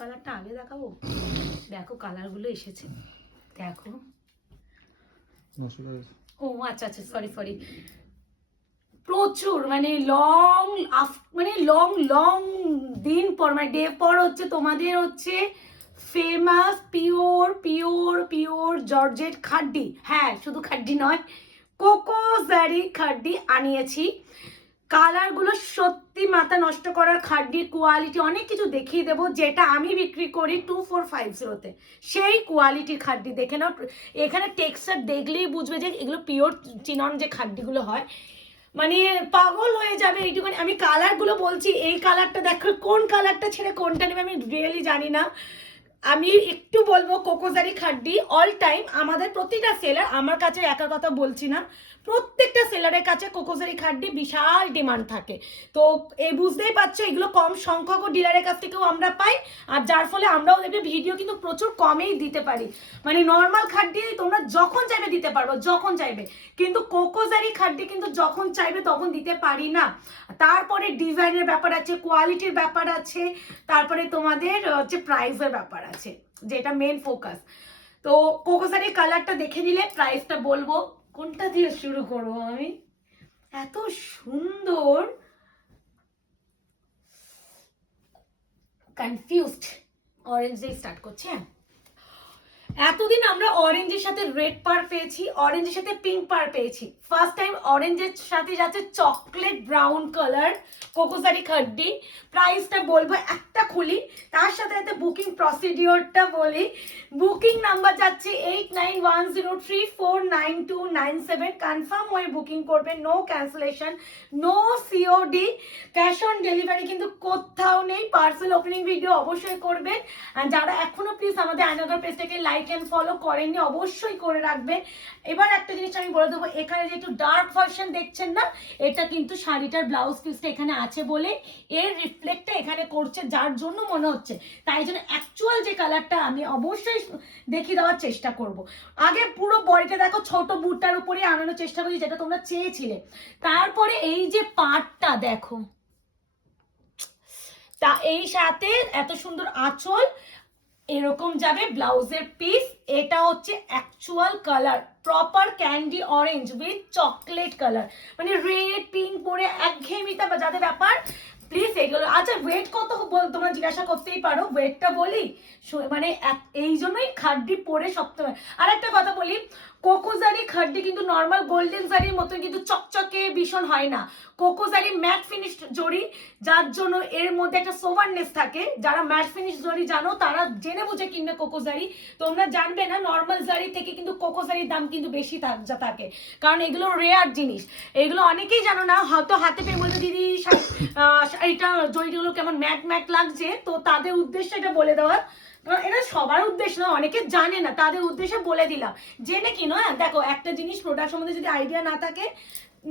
কালারটা আগে দেখাবো? দেখো কালারগুলো এসেছে, দেখো। ও আচ্ছা আচ্ছা, সরি সরি। প্রচুর মানে লং, মানে লং লং দিন পর, মানে ডে পর হচ্ছে তোমাদের হচ্ছে famous pure pure pure georgette খাড্ডি। হ্যাঁ, শুধু খাড্ডি নয়, কোকোজারি খাড্ডি আনিয়েছি। কালারগুলো সত্যি মাথা নষ্ট করার, খাড্ডির কোয়ালিটি অনেক কিছু দেখিয়ে দেবো, যেটা আমি বিক্রি করি 2450-তে, সেই কোয়ালিটির খাড্ডি দেখে নাও। এখানে টেক্সচার দেখলেই বুঝবে যে এগুলো পিওর চিনন যে খাড্ডিগুলো হয়, মানে পাগল হয়ে যাবে এইটুখানি। আমি কালারগুলো বলছি, এই কালারটা দেখো, কোন কালারটা ছেড়ে কোনটা নেবে আমি রিয়েলি জানি না। আমি একটু বলবো, কোকোজারি খাড্ডি অল টাইম আমাদের প্রতিটা সেলার, আমার কাছে একা কথা বলছি না, প্রত্যেকটা সেলারের কাছে কোকোজারি খাড্ডি বিশাল ডিমান্ড থাকে। তো এই বুঝতেই পারছো, এগুলো কম সংখ্যক ডিলারের কাছ থেকেও আমরা পাই, আর যার ফলে আমরাও দেখবে ভিডিও কিন্তু প্রচুর কমেই দিতে পারি। মানে নর্মাল খাড্ডি তোমরা যখন চাইবে দিতে পারবো, যখন চাইবে, কিন্তু কোকোজারি খাড্ডি কিন্তু যখন চাইবে তখন দিতে পারি না। তারপরে ডিজাইনের ব্যাপার আছে, কোয়ালিটির ব্যাপার আছে, তারপরে তোমাদের হচ্ছে প্রাইসের ব্যাপার আছে, যেটা মেন ফোকাস। তো কোকোজারি কালারটা দেখে নিলে প্রাইসটা বলবো। কোনটা দিয়ে শুরু করবো আমি? এত সুন্দর, কনফিউজড। অরেঞ্জ দিয়ে স্টার্ট করছে। এতদিন আমরা অরেঞ্জের সাথে রেড পার পেয়েছি, অরেঞ্জের সাথে পিঙ্ক পার পেয়েছি, ফার্স্ট টাইম অরেঞ্জের সাথে যাচ্ছে চকলেট ব্রাউন কালার কোকোজারি খাড্ডি। প্রাইসটা বলবো, একটা খুলি তার সাথে সাথে বুকিং প্রসিডিওরটা বলি। বুকিং নাম্বার যাচ্ছে 8910349297। কনফার্ম হয়ে বুকিং করবে, no cancellation, no COD, cash on delivery কিন্তু কোথাও নেই। পার্সেল ওপেনিং ভিডিও অবশ্যই করবেন। আর যারা এখনো প্লিজ আমাদের আয়নাঘর পেজটাকে লাইক এন্ড ফলো করেননি, অবশ্যই করে রাখবে। এবার একটা জিনিস আমি বলে দেবো, এখানে যে একটু ডার্ক ভার্সন দেখছেন না, এটা কিন্তু শাড়িটার ব্লাউজ পিসটা এখানে আছে বলে এর রিফ্লেক্টটা এখানে করছে, যার জন্য মনে হচ্ছে। তাই জন্য অ্যাকচুয়াল যে কালারটা আমি অবশ্যই দেখিয়ে দেওয়ার চেষ্টা করব। আগে পুরো বডিটা দেখো, ছোট বুটটার উপরে আনানোর চেষ্টা করছি, যেটা তোমরা চেয়েছিলে। তারপরে এই যে পাটটা দেখো, তা এই সাথে এত সুন্দর আঁচল, এরকম যাবে ব্লাউজের পিস। এটা হচ্ছে actual colour, proper candy orange with chocolate colour, মানে রেড পিঙ্ক পরে একঘেয়েমিতা যাদের ব্যাপার, প্লিজ এগুলো। আচ্ছা, ওয়েট কত তোমরা জিজ্ঞাসা করতেই পারো, ওয়েটটা বলি। মানে এই জন্যই খাড্ডি পরে সবসময়। আর একটা কথা বলি, কোকোজারি খাড্ডি কিন্তু নর্মাল গোল্ডেন জারির মতো কিন্তু চকচকে ভীষণ হয় না। কোকোজারি ম্যাট ফিনিশ জরি, যার জন্য এর মধ্যে একটা সোভারনেস থাকে। যারা ম্যাট ফিনিশ জরি জানো তারা জেনে বুঝে কিনবে কোকোজারি। তোমরা জানবে না, নর্মাল জারি থেকে কিন্তু কোকোজারির দাম কিন্তু বেশি থাকে, কারণ এগুলো রেয়ার জিনিস। এগুলো অনেকেই জানো না, হয়তো হাতে পেয়ে বলবে দিদি এটা জরিগুলো কেমন ম্যাট ম্যাট লাগছে, তো তাদের উদ্দেশ্যে এটা বলে দেওয়া। এটা সবার উদ্দেশ্য না, অনেকে জানে না, তাদের উদ্দেশ্যে বলে দিলাম, জেনে কিনো। হ্যাঁ দেখো, একটা জিনিস প্রোডাক্ট সম্বন্ধে যদি আইডিয়া না থাকে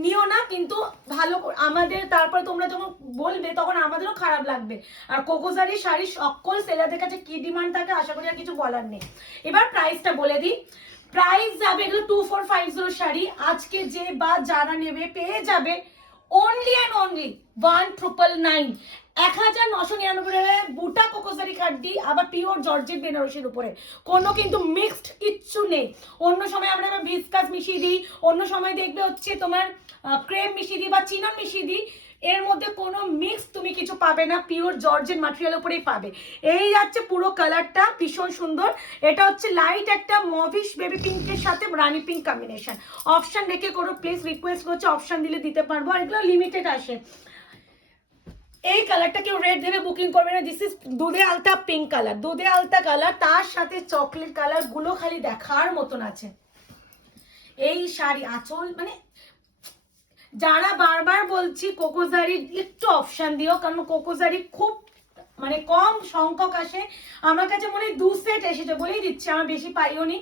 নিও না, কিন্তু ভালো আমাদের তারপরে তোমরা যখন বলবে তখন আমাদেরও খারাপ লাগবে। আর কোকোজারি শাড়ি সকল সেলারদের কাছে কি ডিমান্ড থাকে আশা করি আর কিছু বলার নেই। এবার প্রাইসটা বলে দিই। প্রাইস যাবে, এগুলো 2450 শাড়ি। আজকে যে বা যারা নেবে পেয়ে যাবে অনলি অ্যান্ড অনলি 1999, 1999 বুটা কোকোজারি খাড্ডি, আবার পিওর জর্জেট বেনারসির উপরে, কোনো কিন্তু মিক্সড কিচ্ছু নেই। অন্য সময় আমরা ভিসকাস মিশিয়ে দিই, অন্য সময় দেখবে হচ্ছে তোমার ক্রেম মিশিয়ে দিই বা চিনন মিশিয়ে দিই, এর মধ্যে কোনো মিক্স তুমি কিছু পাবে না, পিওর জর্জেট ম্যাটেরিয়াল উপরেই পাবে। এই যাচ্ছে পুরো কালারটা, ভীষণ সুন্দর। এটা হচ্ছে লাইট একটা মভিশ বেবি পিঙ্কের সাথে রানি পিঙ্ক কম্বিনেশন। অপশন রেখে করো প্লিজ, রিকোয়েস্ট করছে, অপশন দিলে দিতে পারবো। আর এগুলো লিমিটেড আসে। এই কালারটা কেউ রেড ভেবে বুকিং করবে না। দিস ইজ দুধে আলতা পিঙ্ক কালার, দুধে আলতা কালার, তার সাথে চকলেট কালার গুলো খালি দেখার মতন আছে। এই শাড়ি আঁচল, মানে যারা বারবার বলছি কোকোজারি একটু অপশন দিও, কারণ কোকোজারি খুব মানে কম সংখ্যক আসে। আমার কাছে মনে হয় 2 সেট এসেছে, বলেই দিচ্ছি, আমার বেশি পাইও নি।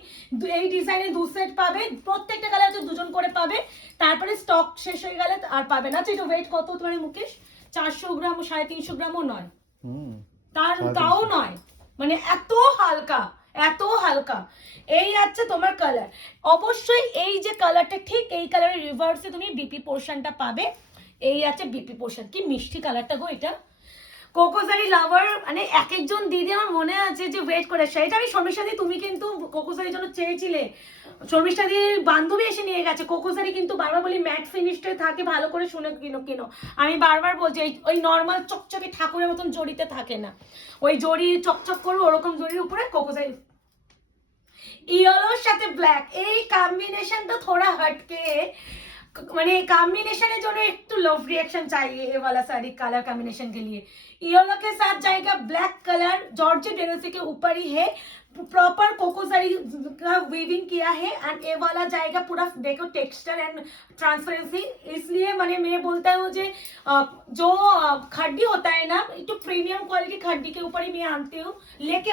এই ডিজাইনে 2 সেট পাবে, প্রত্যেকটা কালার হচ্ছে 2জন করে পাবে। তারপরে স্টক শেষ হয়ে গেলে আর পাবে না। আচ্ছা, এটা ওয়েট কত তোমার মুকেশ? 400 গ্রাম ও 350 গ্রামও নয়, তাও নয়, মানে এত হালকা, এত হালকা। এই আছে তোমার কালার। অবশ্যই এই যে কালারটা, ঠিক এই কালারের রিভার্সে তুমি বিপি পোর্শনটা পাবে। এই আছে বিপি পোর্শন, কি মিষ্টি কালারটা গো এটা। কোকোজারি লাভার মানে এক একজন দিদি আমার মনে আছে যে ওয়েট করে আসছে। এটা আমি শর্মিষ্ঠা দি, তুমি কিন্তু কোকোজারির জন্য চেয়েছিলে, শর্মিষ্ঠা দির বান্ধবী এসে নিয়ে গেছে। কোকোজারি কিন্তু বারবার বলি ম্যাট ফিনিশটা থাকে, ভালো করে শুনে কিনো কিনো। আমি বারবার বলছি ওই নর্মাল চকচকে ঠাকুরের মতন জড়িতে থাকে না, ওই জড়ি চকচক করবে ওরকম জড়ির উপরে কোকোজারি। ইয়েলোর সাথে ব্ল্যাক, এই কম্বিনেশনটা थोड़ा हटके, মানে कॉम्बिनेशन জন্য একটু लव रिएक्शन चाहिए ये वाला साड़ी कलर कॉम्बिनेशन के लिए। येलो के साथ जाएगा ब्लैक कलर, जॉर्जेट डेरोसी के ऊपर ही है, प्रॉपर कोकोजारी का वीविंग किया है एंड ये वाला जाएगा पूरा देखो टेक्सचर एंड ट्रांसपेरेंसी। इसलिए मैंने मैं बोलता हूँ जे जो खड्डी होता है ना, एक तो प्रीमियम क्वालिटी खड्डी के ऊपर ही मैं आती हूँ लेके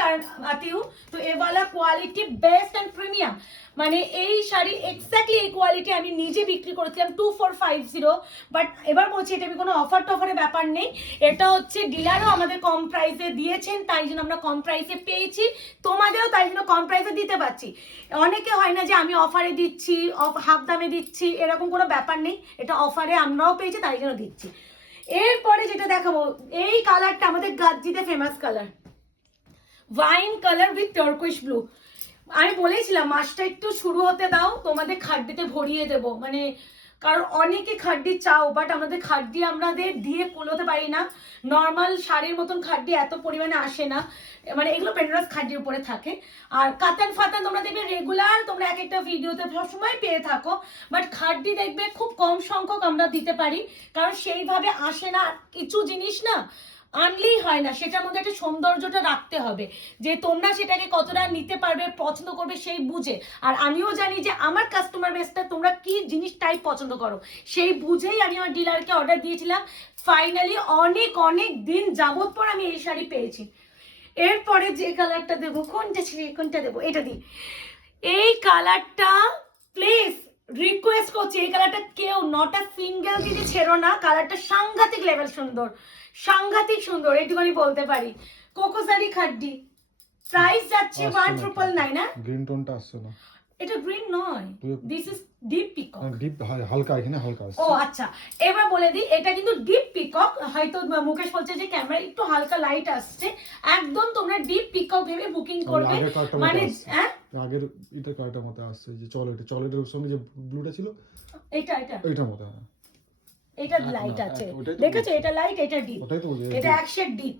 आती हूँ, तो ये वाला क्वालिटी बेस्ट एंड प्रीमियम। মানে এই শাড়ি এক্স্যাক্টলি এই কোয়ালিটি আমি নিজে বিক্রি করেছিলাম 2450, বাট এবার বলছি এটা আমি কোনো অফার টফারের ব্যাপার নেই, এটা হচ্ছে ডিলারও আমাদের কম প্রাইসে দিয়েছেন তাই জন্য আমরা কম প্রাইসে পেয়েছি, তোমাদেরও তাই জন্য কম প্রাইসে দিতে পারছি। অনেকে হয় না যে আমি অফারে দিচ্ছি হাফ দামে দিচ্ছি, এরকম কোনো ব্যাপার নেই, এটা অফারে আমরাও পেয়েছি তাই জন্য দিচ্ছি। এরপরে যেটা দেখাবো, এই কালারটা আমাদের গাজ্জিতে famous colour, wine colour with turquoise blue. আমি বলেছিলাম মাসটা একটু শুরু হতে দাও, তোমাদের খাড্ডিতে ভরিয়ে দেব, মানে কারণ অনেকে খাড্ডি চাও বাট আমাদের খাড্ডি আমাদের দিয়ে কুলোতে পারি না, নর্মাল শাড়ির মতন খাড্ডি এত পরিমাণে আসে না, মানে এগুলো বেনারস খাড্ডির উপরে থাকে। আর কাতান ফাতান তোমরা দেখবে রেগুলার তোমরা এক একটা ভিডিওতে সবসময় পেয়ে থাকো, বাট খাড্ডি দেখবে খুব কম সংখ্যক আমরা দিতে পারি, কারণ সেইভাবে আসে না, কিছু জিনিস না আনলেই হয় না, সেটার মধ্যে একটা সৌন্দর্যটা রাখতে হবে যে তোমরা সেটাকে কতটা নিতে পারবে পছন্দ করবে সেই বুঝে। আর আমিও জানি যে আমার কাস্টমার বেসটা তোমরা কি জিনিস টাইপ পছন্দ করো সেই বুঝেই আমি আমার ডিলারকে অর্ডার দিয়েছিলাম। ফাইনালি অনেক অনেক দিন যাবত পর আমি এই শাড়ি পেয়েছি। এরপরে যে কালারটা দেবো, কোনটা ছিল কোনটা দেবো, এটা দিই, এই কালারটা প্লিজ রিকোয়েস্ট করছি, এই কালারটা কেউ নট আ সিঙ্গেল দিদি ছেড়ো না, কালারটা সাংঘাতিক লেভেল সুন্দর, সাংঘাতিক সুন্দর, এইটুকুনি বলতে পারি। কোকোজারি খাড্ডি, প্রাইস যাচ্ছে 1999 না, গ্রিন টোনটা আসছে না, এটা গ্রিন নয়, this is deep peacock, deep হালকা এখানে হালকা আছে। ও আচ্ছা, এবার বলে দিই এটা কিন্তু ডিপ পিকক, হয়তো মুকেশ বলছে যে ক্যামেরা একটু হালকা লাইট আসছে, একদম তোমরা ডিপ পিকক ভেবে বুকিং করবে, মানে হ্যাঁ আগের এটা কালারটার মতো আসছে যে চকলেটের সঙ্গে যে ব্লুটা ছিল, এইটার মতো, এটা লাইট আছে দেখেছো, এটা লাইট এটা ডিপ, এটা এক শেড ডিপ।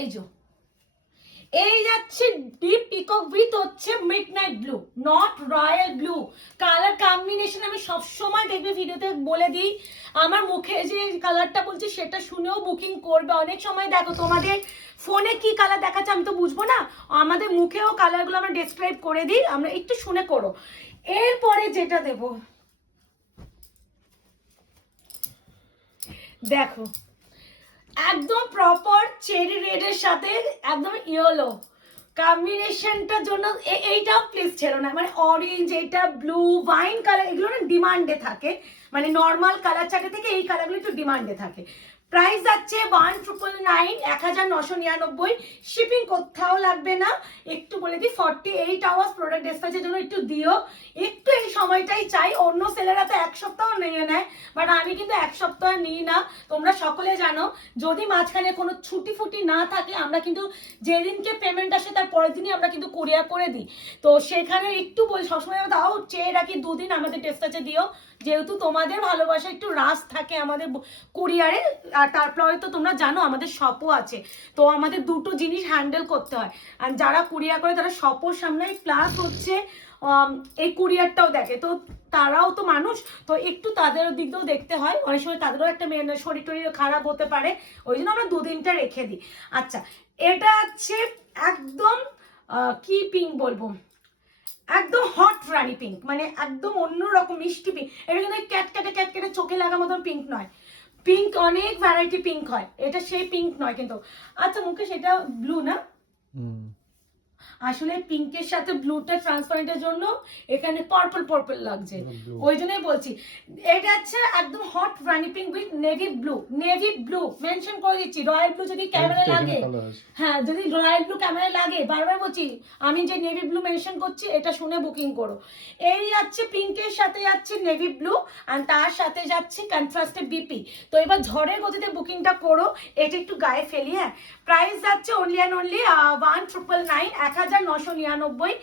এই যে এই যাচ্ছে ডিপ পিকক উইথ হচ্ছে midnight blue, not royal blue, colour combination আমি সব সময় দেখবে ভিডিওতে বলে দিই, আমার মুখে যে কালারটা বলছি সেটা শুনেও বুকিং করবে। অনেক সময় দেখো তোমাদের ফোনে কি কালার দেখাচ্ছে আমি তো বুঝবো না, আমাদের মুখেও কালারগুলো আমরা ডেসক্রাইব করে দিই, আমরা একটু শুনে করো। এরপরে যেটা দেবো দেখো, একদম প্রপার চেরি রেডের সাথে একদম ইয়েলো কম্বিনেশনটার জন্য এইটাও প্লিজ ছেড়ো না, মানে অরেঞ্জ, এটা ব্লু, ওয়াইন কালার, এগুলো না ডিমান্ডে থাকে, মানে নর্মাল কালার চাকে থেকে এই কালারগুলো একটু ডিমান্ডে থাকে। প্রাইস যাচ্ছে 1999, 1999, শিপিং কোথাও লাগবে না। একটু বলে দিই 48 আওয়ার্স প্রোডাক্ট ডিসপ্যাচের জন্য একটু দিও, একটু এই সময়টাই চাই, অন্য সেলাররা তো 1 সপ্তাহ নিয়ে নেয়, বাট আমি কিন্তু 1 সপ্তাহ নিই না, তোমরা সকলে জানো। যদি মাঝখানে কোনো ছুটি ফুটি না থাকে আমরা কিন্তু যেদিনকে পেমেন্ট আসে তার পরের দিনই আমরা কিন্তু কুরিয়ার করে দিই, তো সেখানে একটু বলি সবসময় দাও চেয়ে রাখি 2 দিন আমাদের ডিসপ্যাচে দিও, যেহেতু তোমাদের ভালোবাসা একটু রাশ থাকে আমাদের কুরিয়ারে। আর তারপরে তো তোমরা জানো আমাদের শপও আছে, তো আমাদের দুটো জিনিস হ্যান্ডেল করতে হয়, আর যারা কুরিয়ার করে তারা শপও সামলায় প্লাস হচ্ছে এই কুরিয়ারটাও দেখে, তো তারাও তো মানুষ, তো একটু তাদের দিক দিয়েও দেখতে হয়, অনেক সময় তাদেরও একটা শরীর টরীর খারাপ হতে পারে, ওই জন্য আমরা 2 দিনটা রেখে দিই। আচ্ছা, এটা হচ্ছে একদম কি পিঙ্ক বলবো, একদম হট রানি পিঙ্ক, মানে একদম অন্যরকম মিষ্টি পিঙ্ক, এটা কিন্তু ক্যাটকেটে চোখে লাগা মতন পিঙ্ক নয়, পিঙ্ক অনেক ভ্যারাইটি পিঙ্ক হয়, এটা সেই পিঙ্ক নয় কিন্তু। আচ্ছা মুকেশ এটা ব্লু না, আসলে পিঙ্কের সাথে ব্লুটা ট্রান্সপারেন্টের জন্য এখানে পার্পল পার্পল লাগছে, Blue. ওই জন্যই বলছি। এটা হচ্ছে একদম hot Rani pink with navy blue mention করে দিচ্ছি। রয়্যাল ব্লু যদি ক্যামেরা লাগে, হ্যাঁ যদি রয়্যাল ব্লু ক্যামেরা লাগে, বারবার বলছি আমি যে নেভি ব্লু মেনশন করছি এটা শুনে বুকিং করো। এই যাচ্ছে পিঙ্কের সাথে যাচ্ছে নেভি ব্লু, আর তার সাথে যাচ্ছে কন্ট্রাস্টে বিপি। তো এবার ঝড়ের গতিতে বুকিংটা করো, এটা একটু গায়ে ফেলি। হ্যাঁ, প্রাইস যাচ্ছে অনলি অ্যান্ড অনলি 1999, 1999।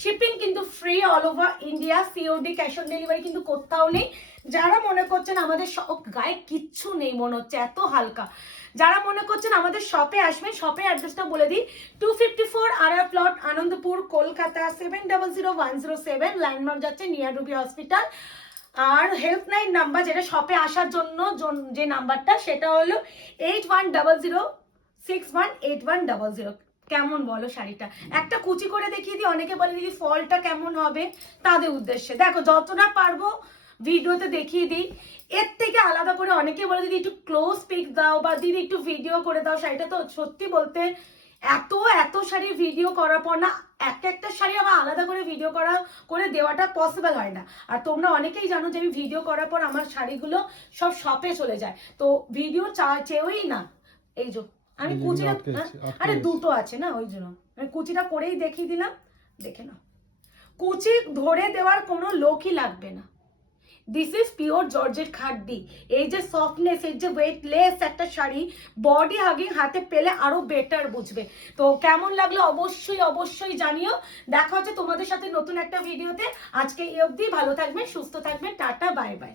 শিপিং কিন্তু free all over India, COD cash on delivery কিন্তু কোথাও নেই। যারা মনে করছেন আমাদের গায়ে কিচ্ছু নেই মনে হচ্ছে এত হালকা, যারা মনে করছেন আমাদের শপে আসবেন, শপের অ্যাড্রেসটা বলে দিই, 254 আরা প্লট, আনন্দপুর, কলকাতা 700107, ল্যান্ডমার্ক যাচ্ছে নিয়ার রুবি হসপিটাল। আর হেল্পলাইন নাম্বার যেটা শপে আসার জন্য যে নাম্বারটা সেটা হলো 8100618100। কেমন বলো শাড়িটা? একটা কুচি করে দেখিয়ে দিই, অনেকে বলে দিদি ফলটা কেমন হবে, তাদের উদ্দেশ্যে দেখো যতটা পারবো ভিডিওতে দেখিয়ে দিই। এর থেকে আলাদা করে অনেকে বলে দিদি একটু ক্লোজ পিক দাও বা দিদি একটু ভিডিও করে দাও শাড়িটা। তো সত্যি বলতে এত শাড়ি ভিডিও করার পর না, একটা শাড়ি আমার আলাদা করে ভিডিও করে দেওয়াটা পসিবল হয় না। আর তোমরা অনেকেই জানো যে আমি ভিডিও করার পর আমার শাড়িগুলো সব শপে চলে যায়, তো ভিডিও চেয়েই না। এই যে আমি কুচিটা, আরে দুটো আছে না ওই জন্য আমি কুচিটা করেই দেখিয়ে দিলাম, দেখে নাও। কুচি ধরে দেওয়ার কোনো লোকই লাগবে না। This is pure georgette খাড্ডি। এই যে সফটনেস, এই যে ওয়েটলেস একটা শাড়ি, বডি হাগিং, হাতে পেলে আরো বেটার বুঝবে। তো কেমন লাগলো অবশ্যই জানিও। দেখা হচ্ছে তোমাদের সাথে নতুন একটা ভিডিওতে। আজকে এই অবধি, ভালো থাকবেন, সুস্থ থাকবেন, টাটা বাই বাই।